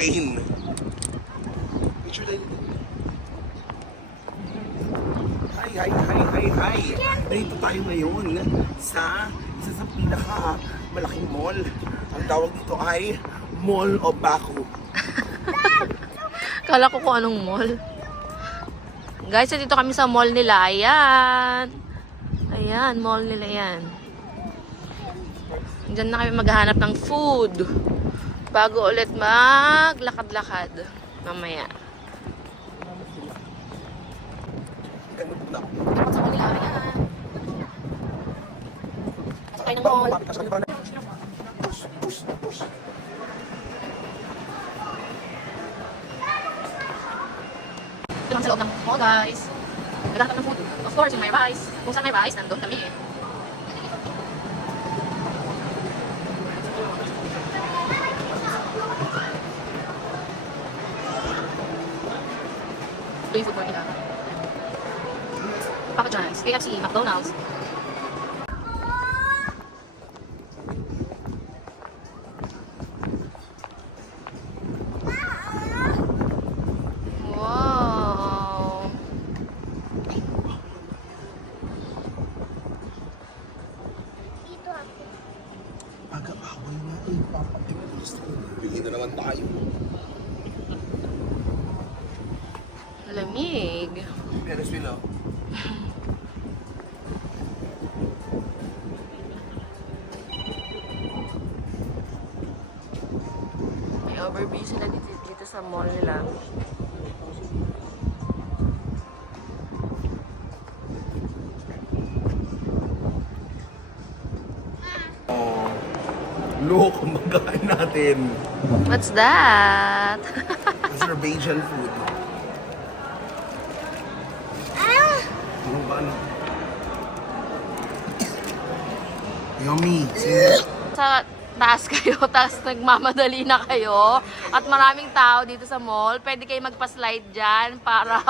Pain. Picture tayo. Hi. Dito tayo ngayon sa isa sa pinaka malaking mall. Ang tawag dito ay Mall of Baku. Kala ko kung anong mall. Guys, dito kami sa mall nila. Ayan. Ayan, mall nila yan. Diyan na kami maghahanap ng food. Bago ulit maglakad-lakad. Mamaya. Dapat sa mall nila. Ayan. Pasok kayo ng mall. Ito lang sa loob ng mall, guys. Naghahanap ng food. Of course, yung may rice. Kung saan may rice, nandun kami eh. Ito yung food court nila. Papa John's, KFC, McDonald's. Aga-away na eh. Bili na naman tayo. Lamig. Pero sila. May overview sila dito sa mall nila. Look, kumagain natin. What's that? Azerbaijan food. Ano ba ano? Yummy. Sa taas kayo, tapos nagmamadali na kayo, at maraming tao dito sa mall, pwede kayo magpa-slide dyan para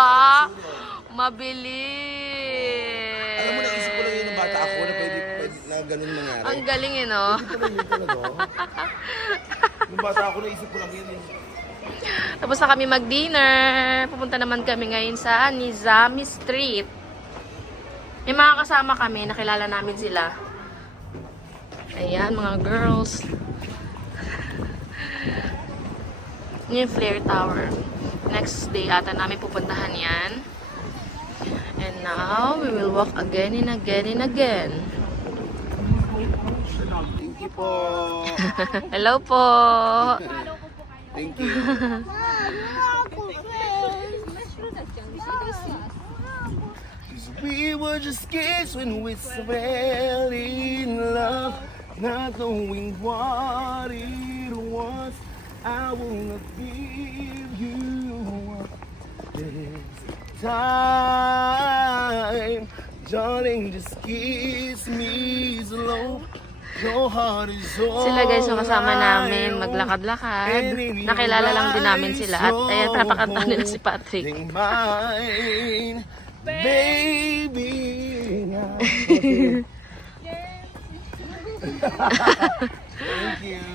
mabilis. Alam mo, naisip ko lang yun ng bata ako na pwede na ganun mangyari. Ang galing eh, no? Hindi ko lang yun talaga. Nung bata ako, naisip ko lang yun eh. Tapos na kami mag-dinner. Pupunta naman kami ngayon sa Nizami Street. May mga kasama kami, nakilala namin sila. Ayan, mga girls. Yun yung Flare Tower. Next day ata namin pupuntahan yan. And now, we will walk again and again and again. Thank you po. Hello po. Thank you. We were just kids when we fell in love, not knowing what it was. I will not give you up this time, darling. Just kiss me slow. Your heart is all Sila guys yung kasama namin maglakad-lakad. Nakilala lang din namin sila. At ayan, pinapakanta nila si Patrick. Mine, baby. Thank you.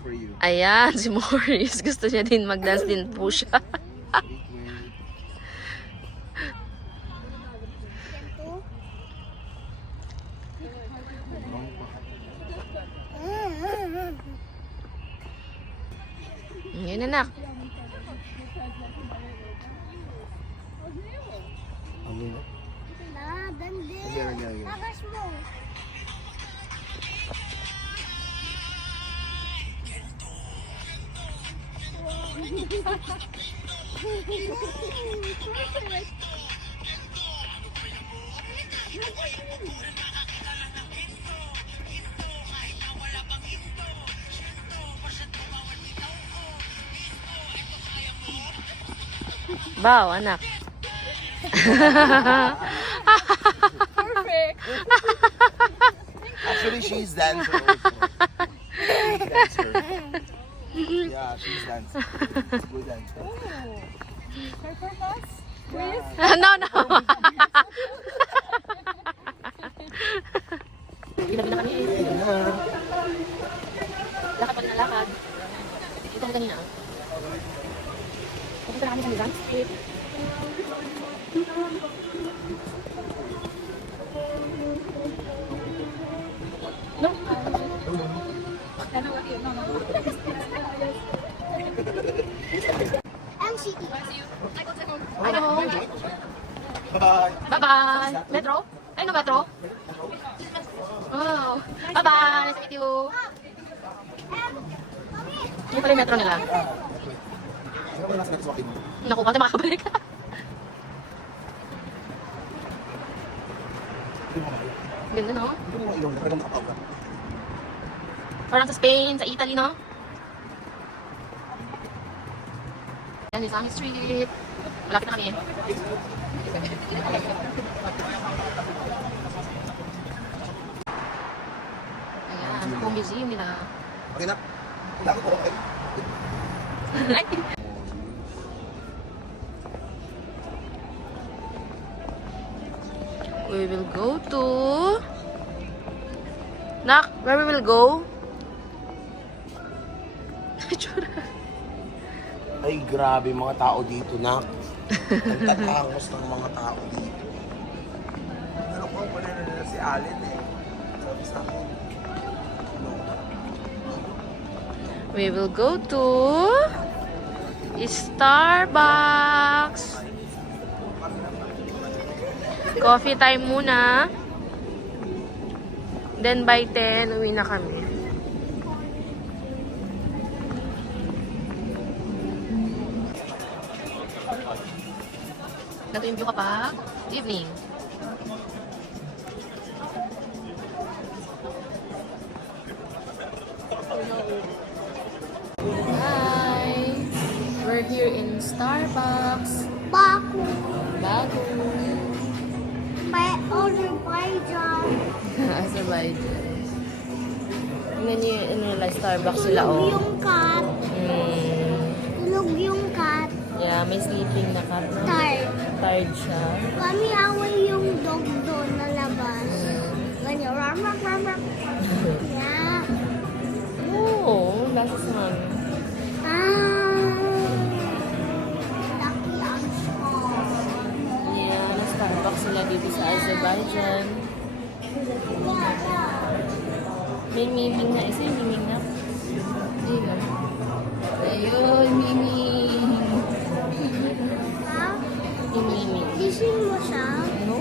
For you. Ayan, si Maurice. Gusto niya din mag-dance din po siya. Ngayon anak. Wow, anak. Perfect. Actually, she's dancer also. She's dancer. Yeah, she's dancer. Good dancer. Performance? Please? No, no. Gina-gina kami. Ito ko kanina. Pupunta na kami sa Nizam Street. No? I go home. Bye-bye. Bye-bye. Metro? Ay, no metro? Oh. Bye-bye. Nice to meet you. Ano pala yung metro nila? Ano ba nasa natin sa akin? Naku, pati makakabalik. Hindi mo kamaya. Ganda, no? Hindi mo ilong. Talagang nakapawag ka. Parang sa Spain, sa Italy, no? Yan, Nizam Street. Malapit na kami. Ayan, kung museum nila. Okay na. Dapat ko okay. We will go to... Nak, where we will go? Tsura. Ay, grabe mga tao dito, nak. Ang tatangos ng mga tao dito. Ano ko, wala na si Allen eh. Sabi sa akin. We will go to Starbucks. Coffee time muna. Then by 10, uwi na kami. Ganito yung view kapag evening. Hi! We're here in Starbucks. Baku. Bago. By Azerbaijan. Azerbaijan. Tingnan niyo yung nila Starbucks sila, Tulog oh. yung cat. Tulog yung cat. Yeah, may sleeping na cat. No? Tired. Tired siya. Kami away yung dog doon na labas. Ganyan. Ram, ram, ram, ram. Yeah. Oo, nasa sun. Lucky ang small. Yeah, na Starbucks sila dito sa Azerbaijan. May miming na isa, yung miming na. Ayun. Ayun, miming. Ha? Yung miming. Gising mo siya? No?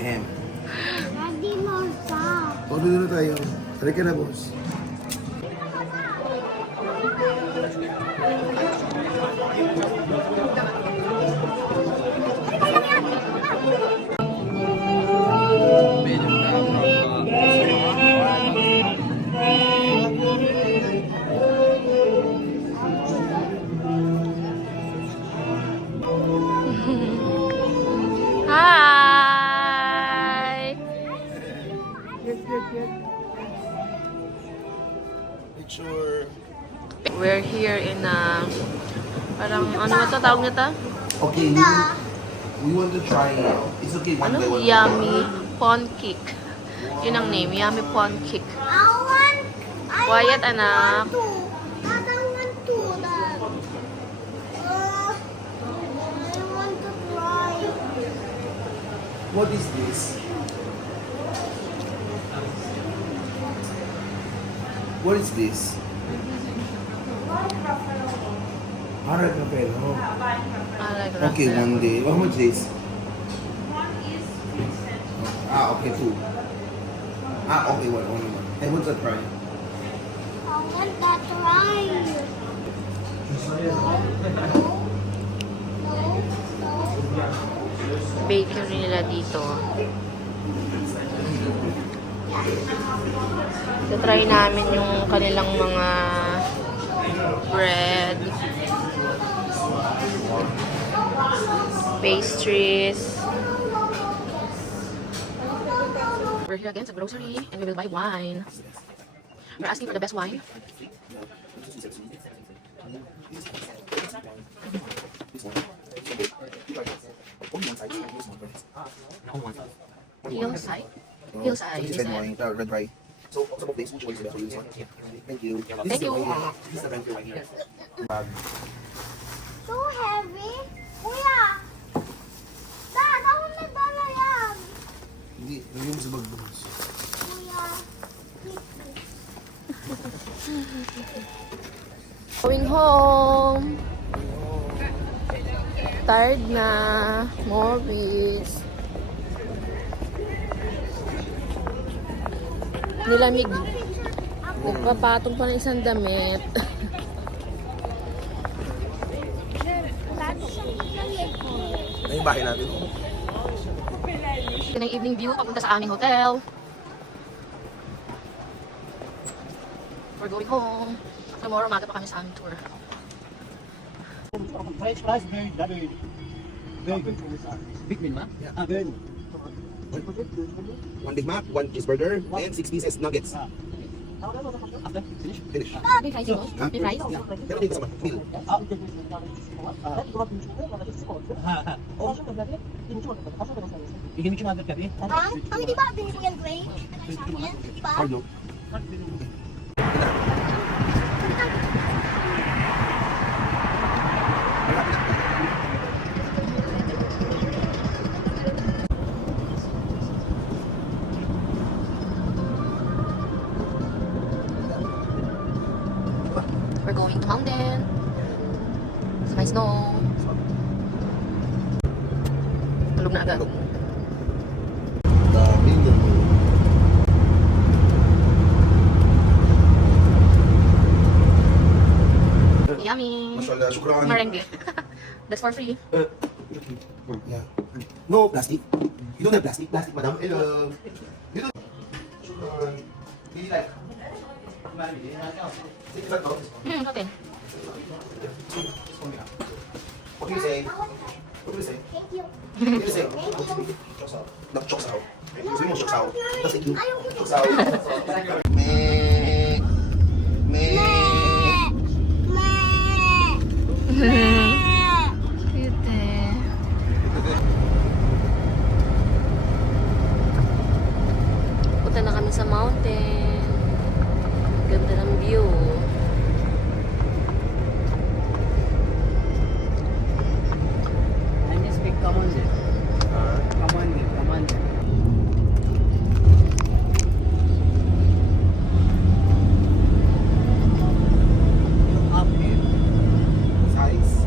Ahem. Daddy mo siya. Todo na tayo. Halika na, boss. Hi! Picture. We're here in parang ano ba ito? Tawag na ito? Okay, we want to try it. It's okay, one Ano? by one. Yummy Pon Cake. Yun ang name, Yummy Pon Cake. Quiet, anak. I want to, Dad. I want to try. What is this? What is this? Alright, okay. Oh. I like Okay, Raffle. one day. How much is? Okay, two. Okay, one, only one. And what's the price? I want that try. No. Bakery nila dito. Try namin yung kanilang mga bread, pastries. We're here again sa grocery and we will buy wine. We're asking for the best wine. Hillside. Hillside. Red Is that? wine, red wine. So, some of these, which one is the best for you? This one? Thank you. Thank you. This is the brand new right here. So heavy. Kuya! Dad, ako may dala yan. Hindi, lagyan mo sa bag mo. Kuya. Going home. Tired na. Morris. Nilamig. Nagpapatong pa ng isang damit. Ano yung bahay natin? Ito na yung evening view papunta sa aming hotel. We're going home. Tomorrow, umaga pa kami sa aming tour. French fries, very good. Big meal, ma? Yeah. Very. 1 Big Mac, 1 cheeseburger, and 6 pieces nuggets. After, finish? Finish. May fries yun? May fries? Pero hindi kasama. Meal. Bigyan mo siya mga gabi. Ang di ba binili ko yung gray? Sa akin, di ba? Hard no? We're going to mountain. Sa may snow. Tulog na agad. Dami na. Yummy. Mashallah, shukran. Merengue. That's for free. Yeah. No plastic. You don't have plastic. Plastic, madam. Hello. You don't. Shukran. Do you like? Take that out. Okay. What do you say? What do you say? Thank you. What do you say? Thank you. Chokes out. Not chokes out. Sabi mo chokes out. Tapos thank you. Ayaw ko Chokes out. Me. Me. Cute eh. Punta na kami sa mountain. Ganda ng view. I just speak common there. Common. Up here. Size.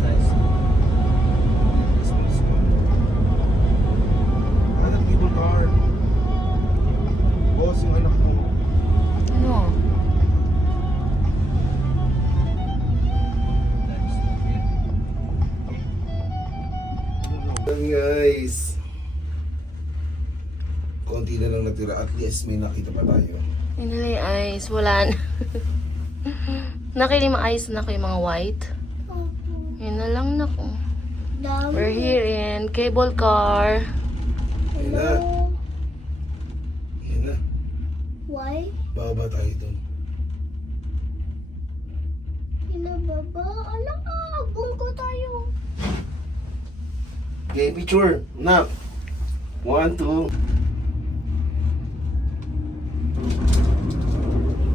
Size. This one is small. Ah, cable car. Boss, yung anak mo. Ano? Yan guys. Konti na lang natira. At least may nakita pa tayo. Yun na yung eyes. Wala na. Nakilim ang eyes na ko yung mga white. Yun na lang na ko. Dami. We're here in cable car. Yan na. Hello. Yan na. Why? Bababa tayo doon. Pinababa? Alam ka, bungko tayo. Okay, picture. Na. 1, 2.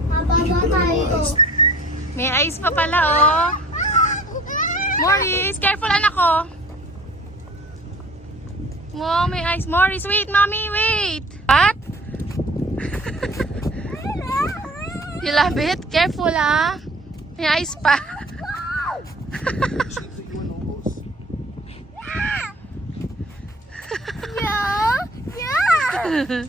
Mababa tayo. May eyes pa pala, oh. Morris, careful anak ko. Wow, may eyes. Morris, wait, mommy, wait. What? You love it? Careful, ah. May eyes pa. Yeah. Yeah.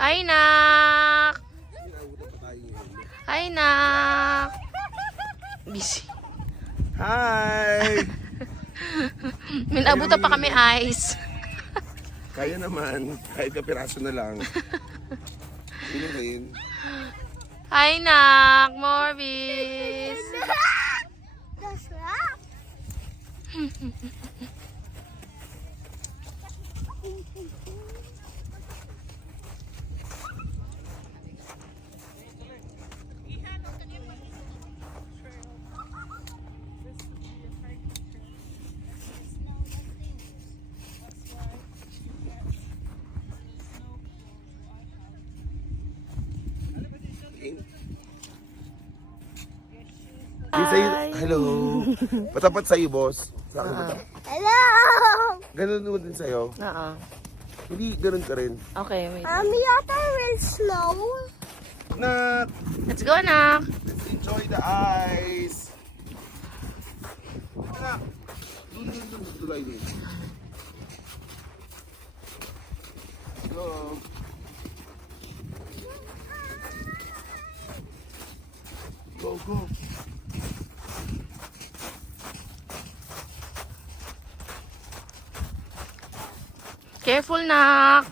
Hi, nak. Hi, nak. Busy. Hi! Minabutan pa kami eyes. Kaya naman. Kahit kapiraso na lang. Sino rin? Hi, nak. Morris. That's right. Hello. Patapat sa'yo, boss. Sa akin patapat. Hello! Ganun naman din sa'yo. Oo. Hindi, ganun ka rin. Okay, wait. Yata will slow. Nak, Let's go, anak. let's enjoy the ice. Nak, dun. Tulay din. Go. Go. Careful, nak.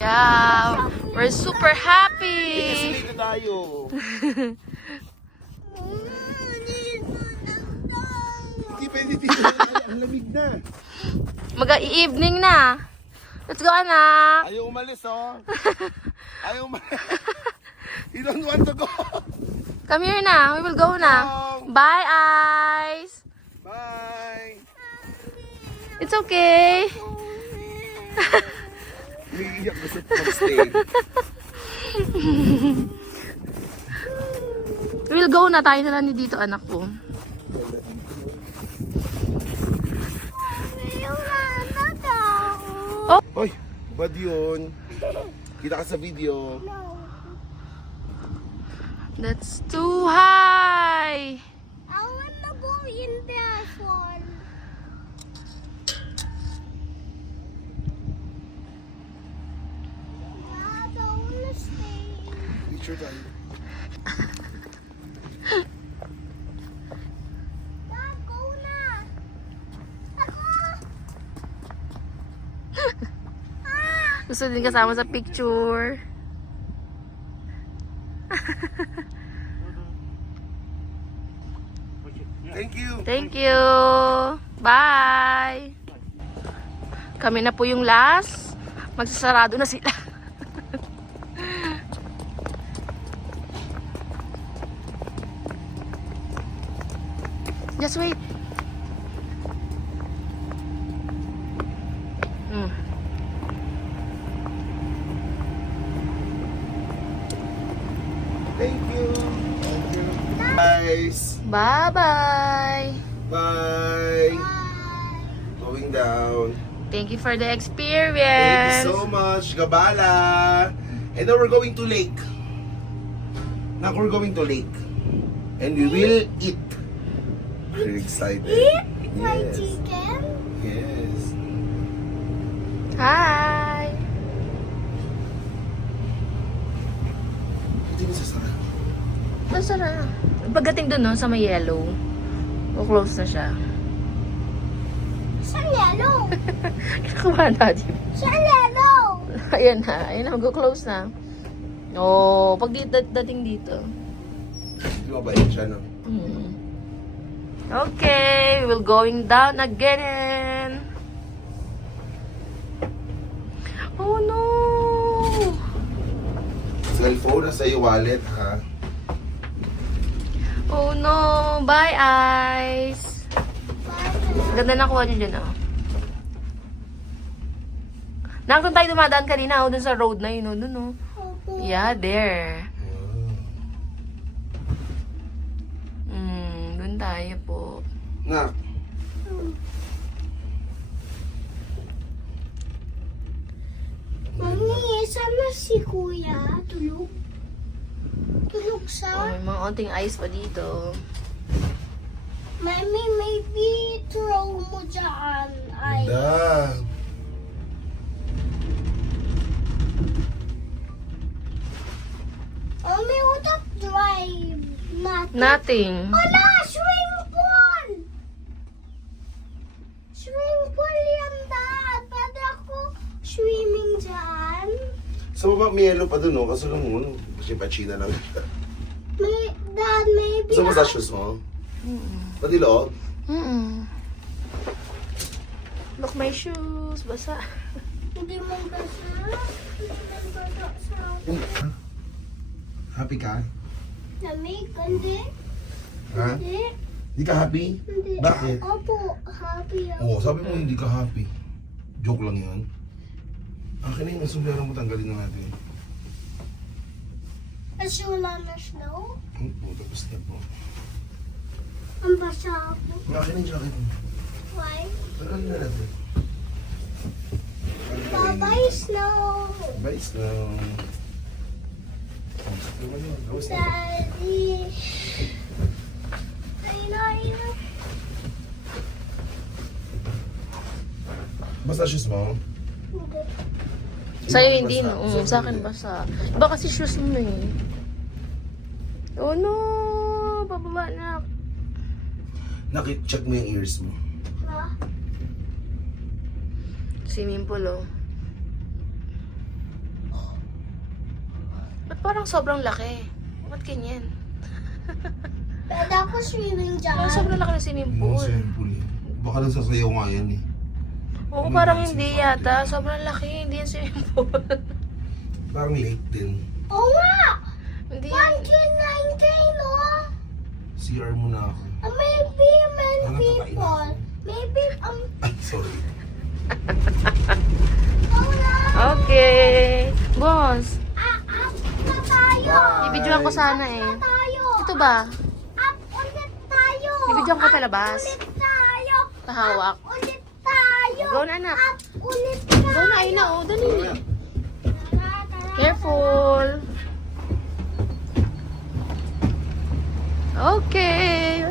Yeah, we're super happy. Sige na tayo. Hindi pwede dito. Ang lamig na. Mag-evening na. Let's go, anak. Ayaw umalis, oh. Ayaw umalis. You don't want to go. Come here na. We will go na. Bye, Ice. Bye. It's okay. Umiiyak gusto mag-stay. We will go na. Tayo na lang ni dito, anak ko. Hoy, bad yun. Kita ka sa video. That's too high. I wanna go in that one. I don't wanna stay. Picture tayo. Dad, go na. Ako. Gusto din kasama sa picture. Thank you. Thank you. Bye. Kami na po yung last. Magsasarado na sila. Just wait. Thank you. Guys. Bye-bye. Bye. Going down. Thank you for the Thank experience. you so much. Gabala. And now we're going to lake. Now we're going to lake. And we will eat. Very excited. Eat my Yes. chicken. Yes. Hi. Hindi mo sasara. Masarap. Pagdating dun, no, sa may yellow. O-close na siya. Saan yellow? Kinakabahan natin. Saan yellow? Ayan na. Ayan na, mag-close na. Oh, pag dating dito. Di ba ba siya, no? Okay, we're going down again. Oh no! Cellphone na sa'yo, wallet, ha? Oh no! Bye, Ice! Ganda na kuha niyo dyan, oh. Nakakita tayo dumadaan kanina, oh, dun sa road na yun, oh, dun, oh. Yeah, there. Dun tayo po. Nak. Mami, saan na si Kuya? Tulog? Tulog Oh, sa? may mga onting ice pa dito. Mami, maybe throw mo dyan. Ay. Da. Mami, what up drive? Nothing. Wala! Swimming pool! Swimming pool yan, Dad. Pwede ako swimming dyan? Sa baba, may yellow pa dun, no? Kaso lang, ano, kasi pachina lang. Dad, maybe Gusto mo sa shoes mo? Pati loob? Look, my shoes. Basa. hindi mo basa. Hindi mo basa. Happy ka? Lamig, hindi. Ha? Hindi. Hindi ka happy? Hindi. Bakit? Opo, happy ako. Oo, sabi mo hindi ka happy. Joke lang yun. Akin na yung sombrero mo, tanggalin na natin. Kasi wala na snow. Tapos na po. Ang basa ako. Akin na yung jacket mo. Why? Tanggalin na natin. Bye-bye, snow. Bye, Snow. Gawas na. Daddy. I know. Basta shoes mo? Hindi. Sa'yo hindi, no? Sa akin basa. Iba kasi shoes mo eh. Oh no! Bababa na. Check mo yung ears mo. Ha? Swimming pool, oh. Ba't parang sobrang laki? Ba't ganyan? Pwede ako swimming Parang dyan. sobrang laki ng swimming Oo, pool. swimming pool eh. Baka lang sasayaw nga yan eh. Oo, parang hindi yata. Sobrang laki. Hindi yan swimming pool. Parang lake din. Oo nga! Hindi. 1919, oh! CR mo na ako. Maybe many Ano, kakain people. Maybe, Ay, sorry. oh na! Okay. Boss, Up na tayo! bibidyoan ko sana eh. Up na tayo! Ito ba? Up ulit tayo! Bibidyoan ko palabas. Up ulit tayo! Tahawak. Up ulit tayo! Go na, anak. Up ulit tayo! Go na, ayun na, oh. Dali. Careful. Okay.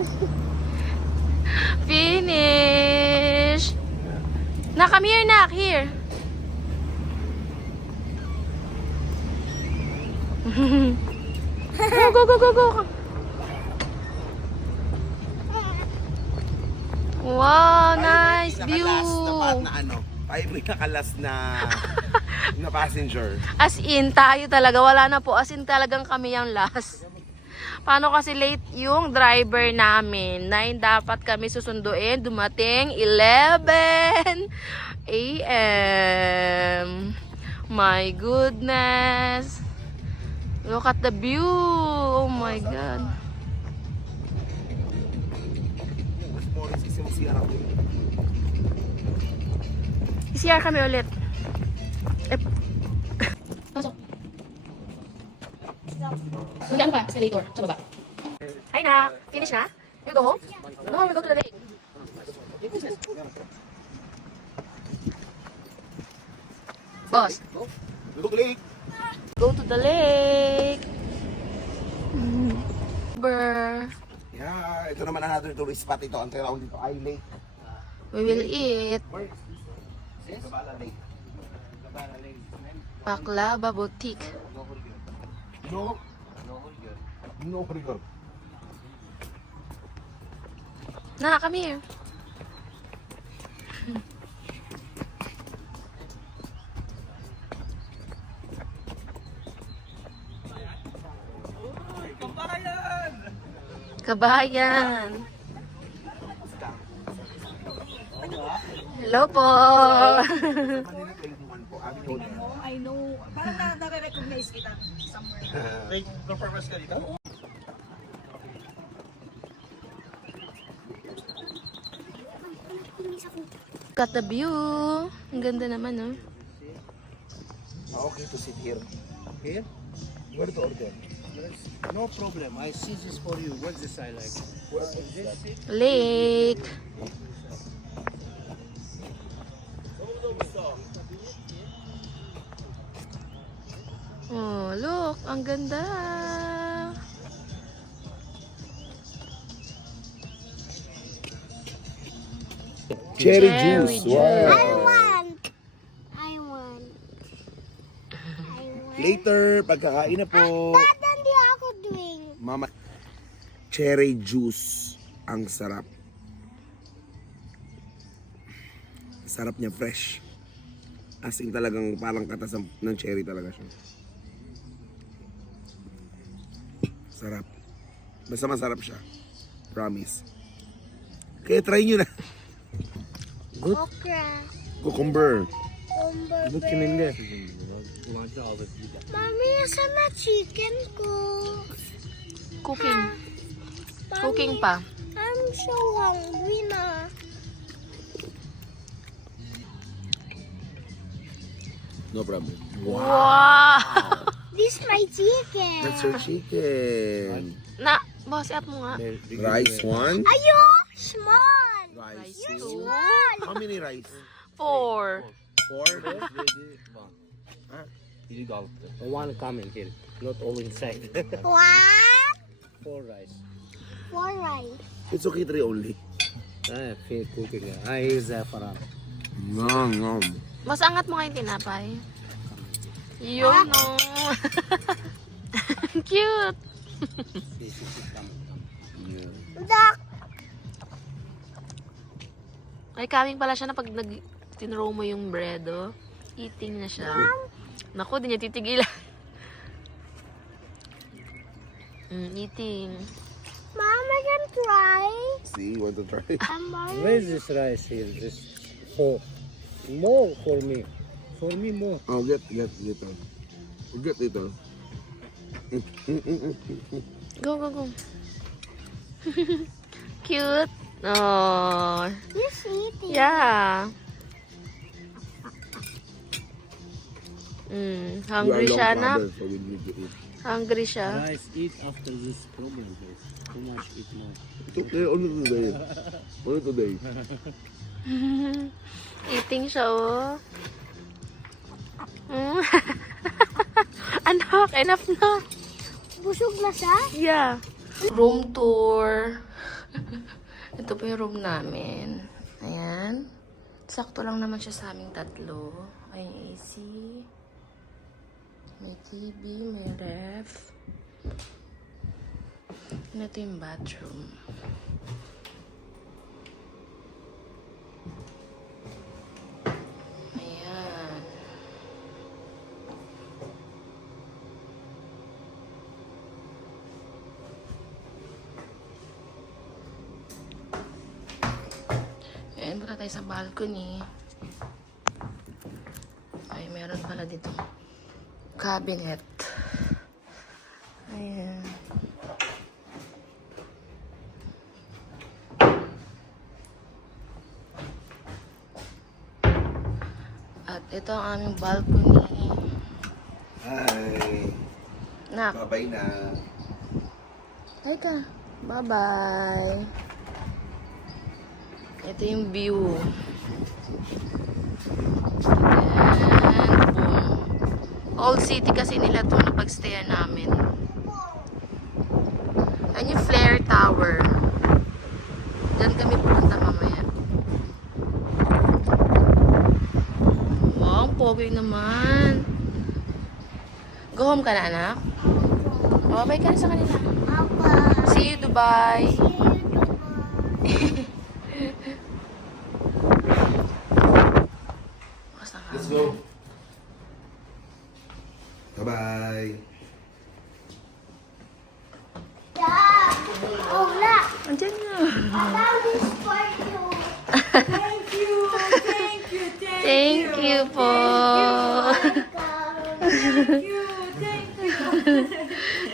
Finish. Nak, come here, Nak. Here. Go. Wow, nice view. Tayo mo yung nakalas na passenger. As in, tayo talaga. Wala na po. As in, talagang kami yung last. Paano kasi late yung driver namin? 9 dapat kami susunduin. Dumating 11 a.m. My goodness. Look at the view. Oh my God. Mas Morris, isang CR ako. CR kami ulit. Pasok. Magdaan pa, escalator, sa baba. Hi na, finish na? You go home? No, we go to the lake. Boss, Look, lake. go to the lake. Brr. Yeah, ito naman another tourist spot ito. Ang tawag dito ay lake. We will eat Gabala Lake. Baklava Boutique. No. No, Rigor. Na, come here. Kabayan. Hello po. Manila 21 po. Avenue I know. Parang nare-recognize kita somewhere. Performance ka dito? Got the view. Ang ganda naman, no? Okay to sit here. Here? Where to order? No problem. I see this for you. What's this I like? Lake. Oh, look. Ang ganda. Cherry juice. I want. Later, pagkakain na po. Dad, hindi ako drink. Mama, cherry juice. Ang sarap. Sarap niya, fresh. As in talagang parang katas ng cherry talaga siya. Sarap. Basta masarap siya. Promise. Kaya try nyo na. Okra. Cucumber. Kumber. Mami, nasa na chicken ko? Cooking. Cooking pa. I'm so hungry na. No problem. Wow! This is my chicken. That's your chicken. Na, boss, up mo nga. Rice one. Ayo, small. Rice Rice two. two. How many rice? 4. 4. Illegal. One comment here, not all inside. What? 4 rice. 4 rice. It's okay, 3 only. Fair cooking. I use Farah. No. Mas angat mo kayong tinapay. Yun, no. Cute. Duck. Ay, coming pala siya na pag tinrow mo yung bread, oh. Eating na siya. Naku, di niya titigilan. Eating. Mom, I can try. See, you want to try? Where is this rice here? This 4. More for me. For me more. Oh, get little. Get little. Go. Cute. Oh. Just eating. Yeah. Hungry siya, anak. So we need to eat. Hungry siya. Rice eat after this problem. Guys. Too much eat more. It's okay, only today. Only today. Eating siya, oh. Anak, enough na. Busog na siya? Yeah. Room tour. Ito po yung room namin. Ayan. Sakto lang naman siya sa aming tatlo. Ay, AC. May TV, may ref. And ito yung bathroom. Ayan. Ayan, punta tayo sa balcony. Ay, meron pala dito cabinet. Ayan. At ito ang aming balcony. Hi. Nak, Bye-bye na. hi ka. Bye-bye. Ito yung view. Ayan, boom. Old City kasi nila ito na pagstayan namin. Ayan yung Flare Tower. Diyan kami pupunta mamaya. Wow, ang pogi naman. Go home ka na, anak? Oh, bye ka na sa kanila. Papa. See you, Dubai. Let's go. Bye-bye. Dad. Oh, look. Andyan na. I found this for you. Thank you. Thank you po. Thank you.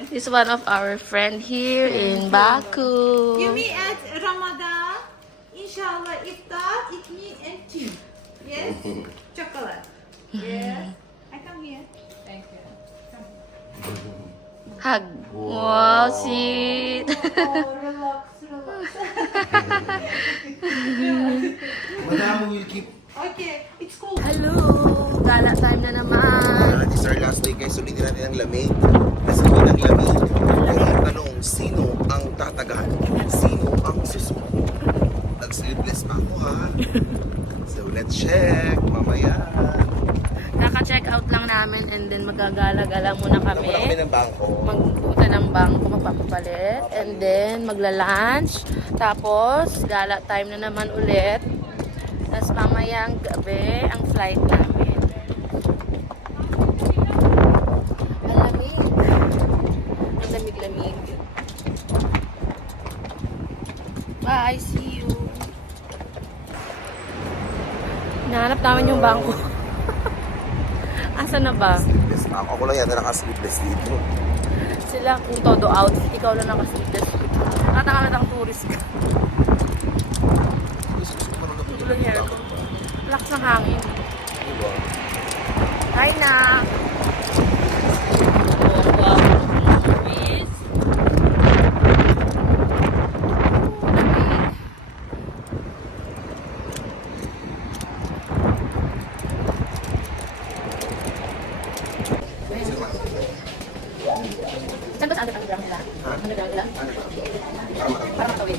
This is one of our friend here in Baku. You meet at Ramadan. Inshallah, iftar, eat meat and tea. Yes? Chocolate. Yes. I come here. Thank you. Hug. Wow, sweet. Oh, relax. Madam, we'll keep. Okay, it's cool. Hello. Gala time na naman. This is our last day guys. Ulitin natin ang lamig. Kasi ito ng lamig. Kaya ang tanong, sino ang tatagal? Sino ang susunod? Nag-sleepless pa ako ha. So let's check. Mamaya. Kaka-check out lang namin and then magagala-gala muna Punta muna kami kami. ng bangko. Magpunta ng bangko, mapapapalit. And then magla-lunch. Tapos, gala time na naman ulit. Tapos mamayang gabi, ang flight namin. Ang lamig. Ang lamig-lamig. Bye, see you. Nahanap namin yung bangko. Asa na ba? Sleepless pa ako. Ako lang yata naka-sleepless dito. Sila kung todo outfit, ikaw lang naka-sleeveless. At halatang tourist ka. Ito lang hair ko. Lakas ng hangin. Hi na! Saan ba sa underground nila? Underground nila? Para matawid.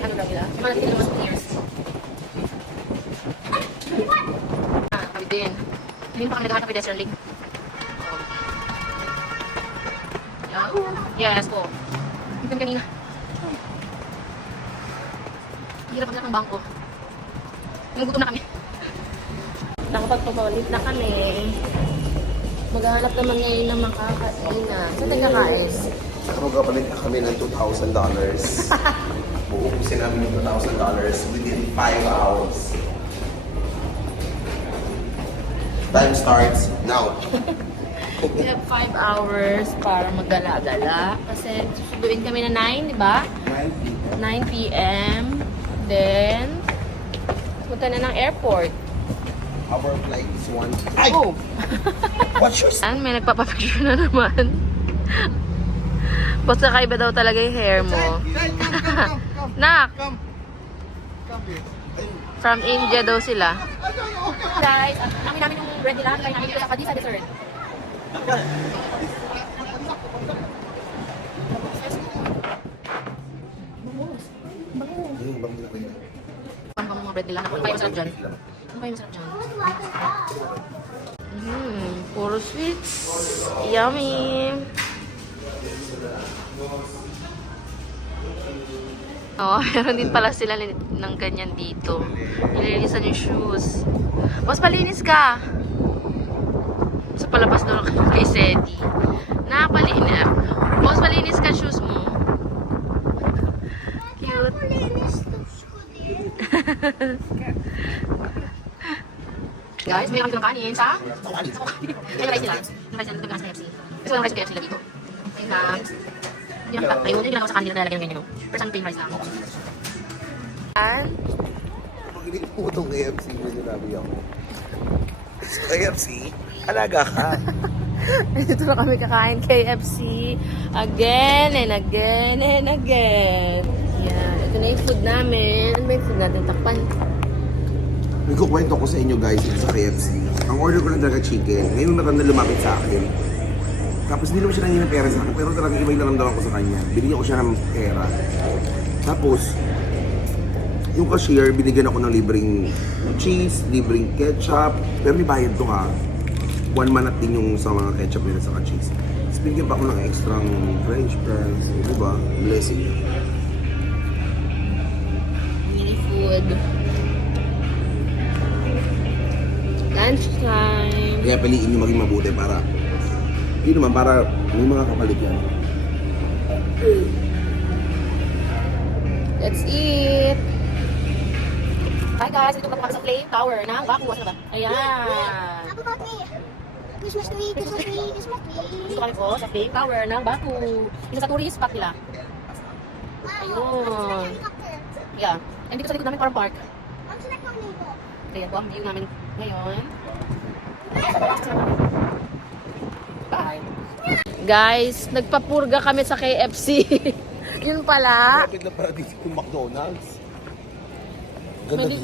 Underground nila. Yung mga natin naman souvenirs. Kami din. Hindi pa kami naghahanap ng pedestrian link. Yes po. Hindi kami kanina. Hirap pagkat ng bangko. Nagutom na kami. Nakapagpapaulit na kami. Maghahanap naman ngayon ng makakainan. Saan nagkakain? Magkapalit na kami ng $2,000. Buupusin namin yung $2,000 within 5 hours. Time starts now. We have 5 hours para maggala-gala. Kasi susunduin kami na 9, di ba? 9 p.m. Then, punta na ng airport. Our flight is 1. Oh! What's your... May nagpapapicture na naman. Basta kaiba daw talaga yung hair mo. Nak! From India daw sila. Guys, amin namin yung bread nila. Kaya namin yung kadisa dessert. Ang mga bread nila. Ano kayo masarap dyan? Ano kayo masarap dyan? Puro sweets. Yummy! Oh, meron din pala sila ng ganyan dito. Nililisan yung shoes. Boss, palinis ka! Sa palabas doon kay Seti. Nakapalinis. Boss, palinis ka shoes mo. Cute. Guys, may kami ng kanin sa... Ay, rice nila. Yung rice nila sa KFC. Kasi walang rice sa KFC nila dito. Ayun na. Ayun, yung ginagawa sa kanila na lalagyan ng ganyan. Pero saan plain rice lang. And... Pag hindi po itong KFC, may sinabi ako. Sa KFC, alaga ka. Dito na kami kakain KFC again and again and again. Yan. Ito na yung food namin. Ano ba yung food natin? Takpan. May kukwento ko sa inyo guys sa KFC. Ang order ko lang talaga chicken. Ngayon matanda lumapit sa akin. Tapos hindi naman siya nangyayin ng pera sa akin. Pero talagang iba yung naramdaman ko sa kanya. Binigyan ko siya ng pera. Tapos, yung cashier, binigyan ako ng libreng cheese, libreng ketchup. Pero may bayad to ha. 1 manat din yung sa mga ketchup nila sa cheese. Tapos binigyan pa ako ng extra french fries. Diba? Blessing. Mini food. Lunch time. Kaya piliin nyo maging mabuti para yun naman, para may mga kapalit yan. Let's eat! Hi guys, dito kami sa Flame Tower ng Baku. Asa ba? Ayan! How about me? Christmas tree, Christmas tree, Christmas tree. Dito kami po sa Flame Tower ng Baku. Isa sa tourist spot nila. Ayun. Yeah. And dito sa likod namin parang park. Ang select ng nito. Ayan po ang view namin ngayon. Bye. Guys, nagpapurga kami sa KFC. Yun pala. Lapit lang para dito yung McDonald's.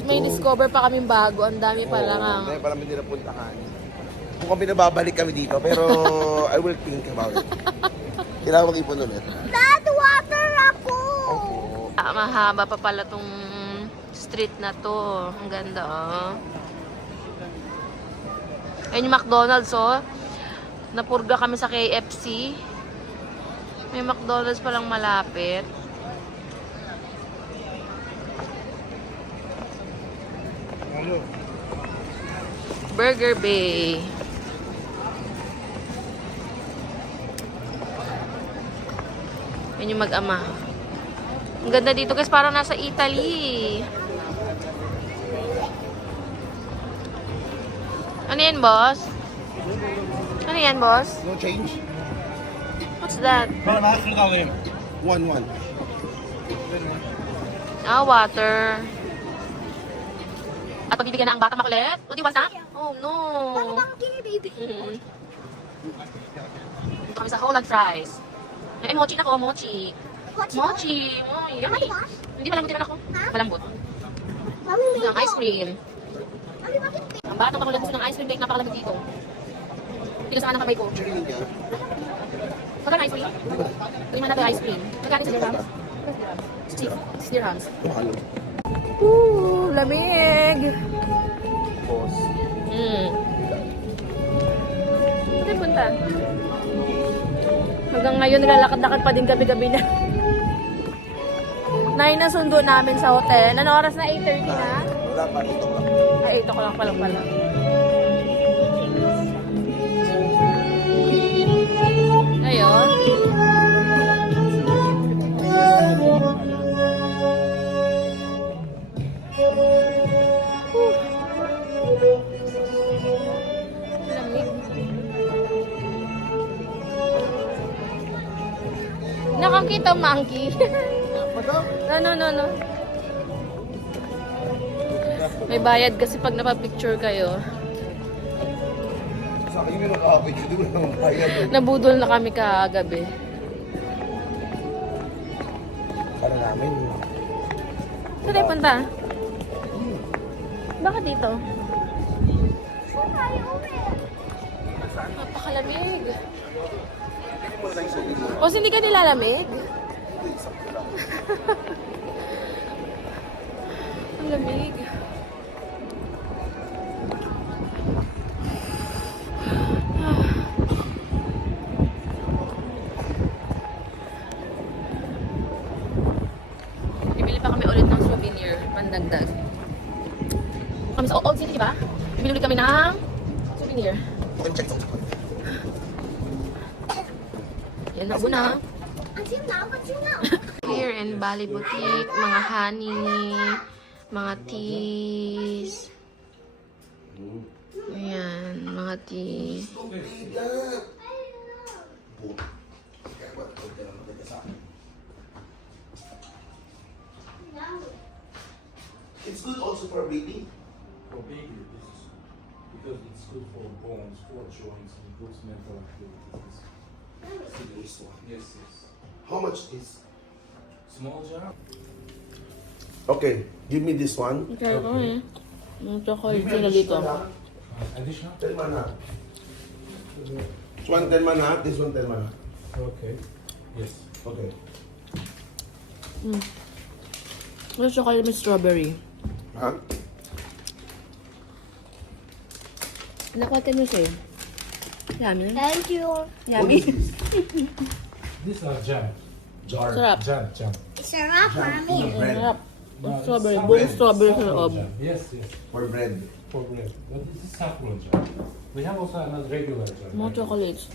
May discover pa kaming bago. Ang dami pala nga. Dahil parang hindi napuntahan. Kung kami nababalik kami dito, pero I will think about it. Kailangan mag-ipon ulit. Dad, water ako! Mahaba pa pala tong street na to. Ang ganda, oh. Ayun yung McDonald's, oh. Napurga kami sa KFC. May McDonald's palang malapit. Burger Bay. Ayun yung mag-ama. Ang ganda dito guys, parang nasa Italy. Ano yan, boss? Ano yan, boss? No change? What's that? 1-1. Ah, water. At pagbibigyan na ang bata makulit. O, di wanta? Oh, no. baby. Dito kami sa Holland fries. Ay, mochi na ko, mochi. Mochi. Oh, yummy. Hindi malambot naman ako. Malambot. Mami, may Ang ice cream. Mami, bakit Ang batang makulit gusto ng ice cream cake, napakalamig dito. Pinasaan ang kamay ko. Magkano ice cream? Lima na ito ice cream. Magkano sa dirhams? 6 dirhams. Lamig! Boss. Saan punta? Hanggang ngayon, naglalakad-lakad pa din gabi-gabi na. 9 na sundo namin sa hotel. Ano oras na? 8:30 na? Wala pa, ito lang. Ay, 8 o'clock pa lang pala. Ayun. Lamig. Nakakita monkey. No. May bayad kasi pag napapicture kayo. Sa akin yung nakakapit, hindi ko naman bayad. Nabudol na kami kagabi. Para namin. Saan tayo punta? Bakit dito? Napakalamig. O, hindi ka nilalamig? Ang lamig. Bibili pa kami ulit ng souvenir, pandagdag. Kami sa Old City, di ba? Bibili ulit kami ng souvenir. Check ito. Yan na una. Until now. Here in Bali Boutique, mga honey, mga teas. Ayan, mga tea. It's good also for baby. For baby, this is because it's good for bones, for joints, improves mental activities. This one. Yes, yes. How much is? Small jar. Okay, give me this one. Okay, okay. Yung chocolate na dito. Additional? 10 mana. This one 10 mana, this one 10 mana. Okay. Yes. Okay. Yung chocolate may strawberry. Huh? Nakuha nyo sa'yo. Yummy. Thank you. What Yummy. is this? These are jam. Jar. Sarap. Jam. It's a wrap, Mommy. Bread. Sarap. No, Strawberry. it's Buong bread. strawberry sa saffron loob. jam. Yes, yes. For bread. For bread. But this is saffron jam. We have also another regular jam. More chocolates.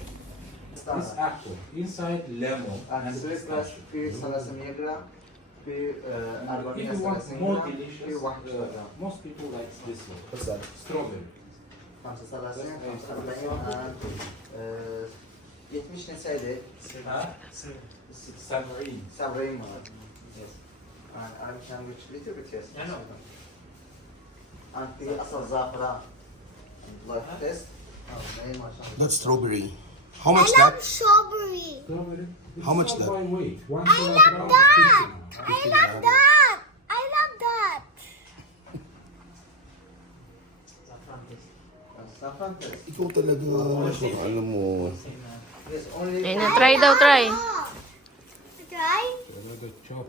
This apple. Inside lemon. And this cashew. في ثلاثة جرام في If you want more delicious, most people like this one. What's that? Strawberry. 35 70 نسايدة Huh? Savory. 70 مرة. Yes. أنا كان little bit yes. I know. أنا في أصل زعفران. Like this. ما شاء الله. That's strawberry. How I much love that? strawberry. Strawberry. It's How much not that? by weight. 1 I love kilogram, that. 50. I love that. I love that. Saffron taste. Ikaw talaga. Alam mo. Yes, only. Ayun na, try daw, try. Try. Another chop.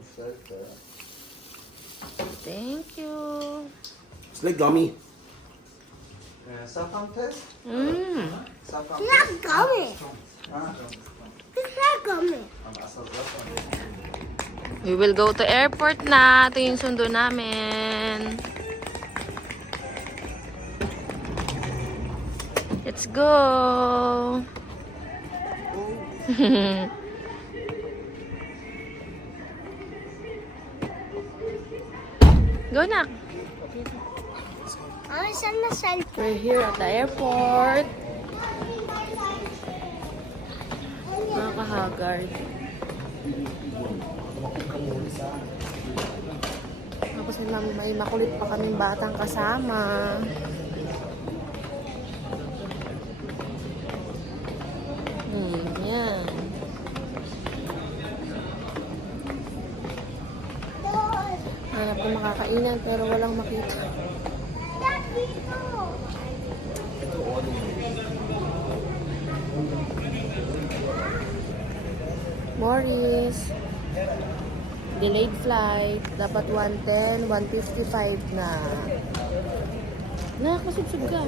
Thank you. It's like gummy. Saffron taste. Saffron It's not gummy. Ah, It's not gummy. أنا أصل زعفران. We will go to airport na. Ito yung sundo namin. Let's go! Go na! Ano saan na cellphone? We're here at the airport. Nakakahagard. Tapos may makulit pa kaming batang kasama. Yan. Hanap ng makakainan pero walang makita. Morris. Delayed flight. Dapat 1:10, 1:55 na. Nakakasubsub ka.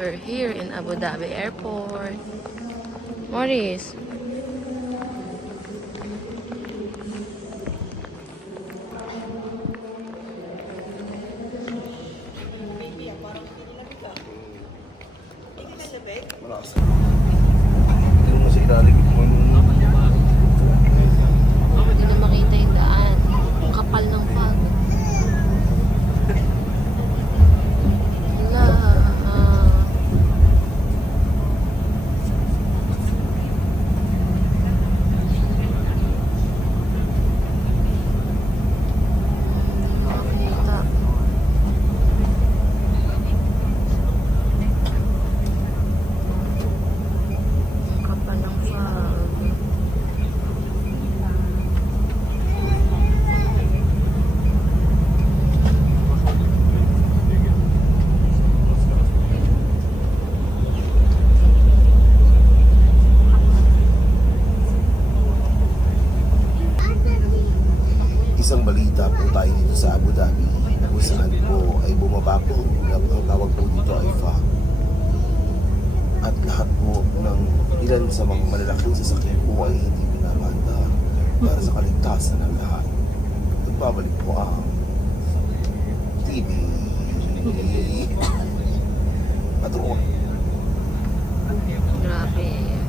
We're here in Abu Dhabi Airport. Morris. Malakas. Hindi mo sa ilalim mo yung Hindi na makita yung daan. Ang kapal ng fog. Wala. Makita. Ang kapal ng fog. isang balita po tayo dito sa Abu Dhabi kung saan po ay bumaba po ang tawag po dito ay fog. At lahat po ng ilan sa mga malalaking sasakyan po ay hindi pinamanda para sa kaligtasan ng lahat. Nagbabalik po ang TV at roon. Grabe.